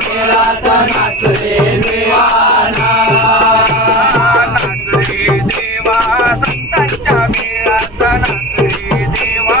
केला तर नाचले संतांच्या मेळात नाचले देवा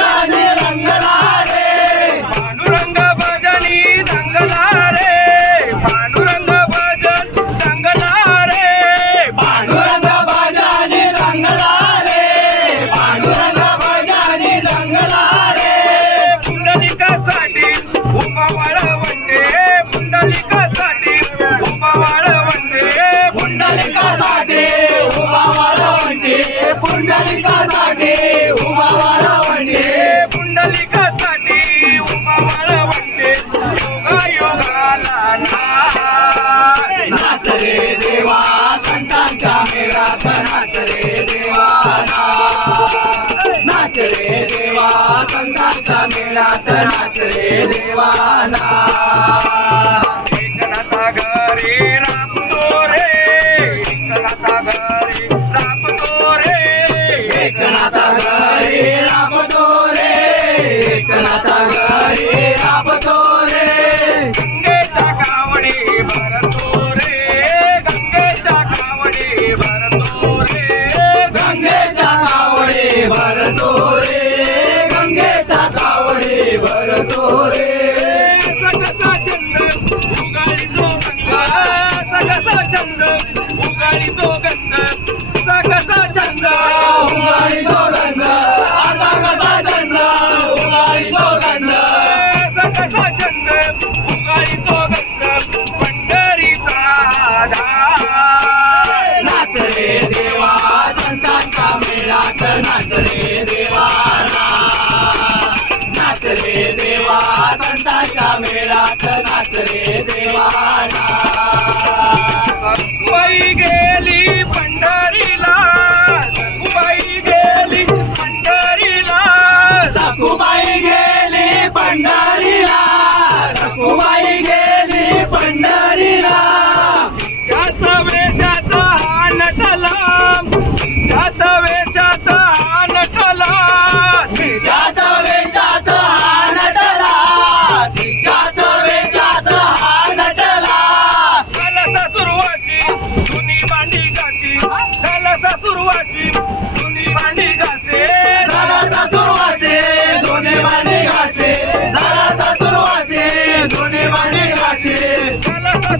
मुंडलिकासाठी उभा वाळवंटे मुंडलिकासाठी उभा वाळवंटे मुंडलिकासाठी उभा वाळवंटे पुंडलिकासाठी उभा वाळवंटे पुंडलिकासाठी उभा ना पंथाचा मिळात नाचले देवाना एकनाथा घरी राबतो रे एकनाथा घरी राबतो रे एकनाथा घरी राबतो रे ఉగాడితో గంగా సకస చందా. ఉగాడితో గంగా ದಿವಾನ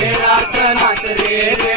मेळा नाच रे.